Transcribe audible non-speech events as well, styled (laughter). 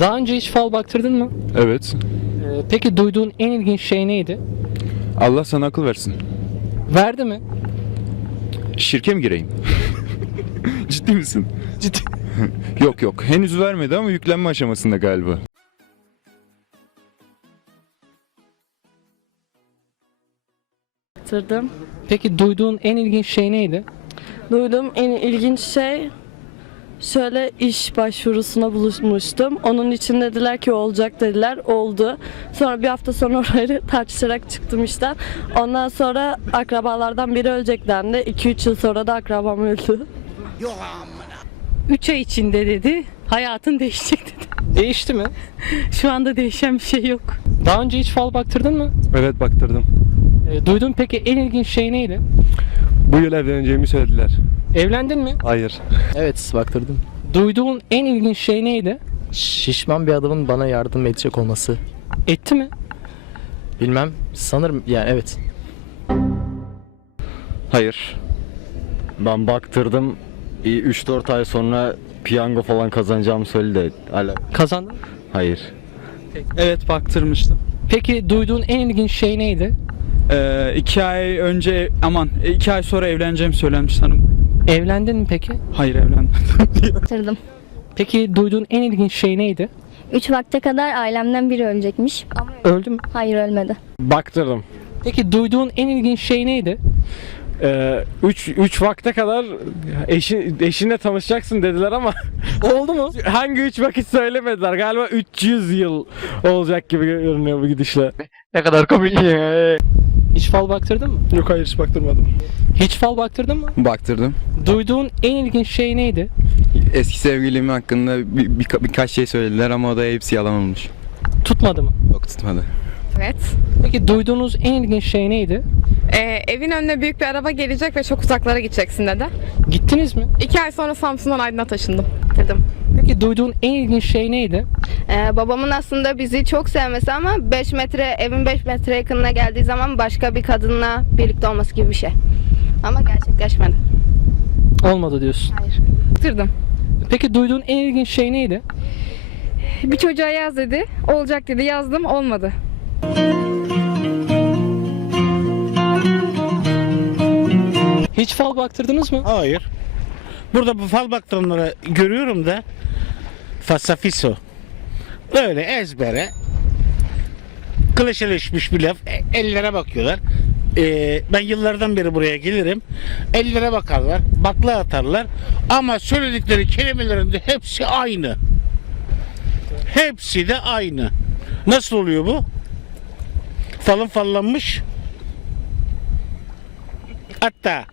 Daha önce hiç fal baktırdın mı? Evet. Ee, peki duyduğun en ilginç şey neydi? Allah sana akıl versin. Verdi mi? Şirke mi gireyim? (laughs) Ciddi misin? Ciddi. (laughs) Yok yok. Henüz vermedi ama yüklenme aşamasında galiba. Baktırdım. Peki duyduğun en ilginç şey neydi? Duyduğum en ilginç şey şöyle iş başvurusuna buluşmuştum. Onun için dediler ki olacak dediler. Oldu. Sonra bir hafta sonra (laughs) orayı tartışarak çıktım işten. Ondan sonra akrabalardan biri ölecek dendi. 2-3 yıl sonra da akrabam öldü. 3 ay içinde dedi. Hayatın değişecek dedi. Değişti mi? (laughs) Şu anda değişen bir şey yok. Daha önce hiç fal baktırdın mı? Evet baktırdım. Ee, duyduğun peki en ilginç şey neydi? Bu yıl evleneceğimi söylediler. Evlendin mi? Hayır. Evet baktırdım. Duyduğun en ilginç şey neydi? Şişman bir adamın bana yardım edecek olması. Etti mi? Bilmem sanırım yani evet. Hayır. Ben baktırdım. 3-4 ay sonra piyango falan kazanacağımı söyledi. Hala. Kazandın mı? Hayır. Evet baktırmıştım. Peki duyduğun en ilginç şey neydi? Ee, iki ay önce aman e, iki ay sonra evleneceğim söylenmiş hanım. Evlendin mi peki? Hayır evlendim. Baktırdım. (laughs) Peki duyduğun en ilginç şey neydi? 3 vakte kadar ailemden biri ölecekmiş. Ama Öldü mü? hayır ölmedi. Baktırdım. Peki duyduğun en ilginç şey neydi? 3 3 vakte kadar eşi, eşinle tanışacaksın dediler ama (laughs) Oldu mu? hangi 3 vakit söylemediler. Galiba 300 yıl olacak gibi görünüyor bu gidişle. Ne kadar komik ya. Hiç fal baktırdın mı? Yok hayır hiç baktırmadım. Hiç fal baktırdın mı? Baktırdım. Duyduğun en ilginç şey neydi? Eski sevgilim hakkında bir, birka- birkaç şey söylediler ama o da hepsi yalan olmuş. Tutmadı mı? Yok tutmadı. Evet. Peki duyduğunuz en ilginç şey neydi? Ee, evin önüne büyük bir araba gelecek ve çok uzaklara gideceksin dedi. Gittiniz mi? İki ay sonra Samsun'dan Aydın'a taşındım dedim. Peki duyduğun en ilginç şey neydi? Ee, babamın aslında bizi çok sevmesi ama 5 metre evin 5 metre yakınına geldiği zaman başka bir kadınla birlikte olması gibi bir şey. Ama gerçekleşmedi. Olmadı diyorsun. Baktırdım. Peki duyduğun en ilginç şey neydi? Bir çocuğa yaz dedi. Olacak dedi. Yazdım. Olmadı. Hiç fal baktırdınız mı? Hayır. Burada bu fal baktıranları görüyorum da fasafiso. Böyle ezbere klişeleşmiş bir laf. E, Ellere bakıyorlar. Ee, ben yıllardan beri buraya gelirim. Ellere bakarlar, bakla atarlar. Ama söyledikleri kelimelerin de hepsi aynı. Hepsi de aynı. Nasıl oluyor bu? Falın fallanmış. Hatta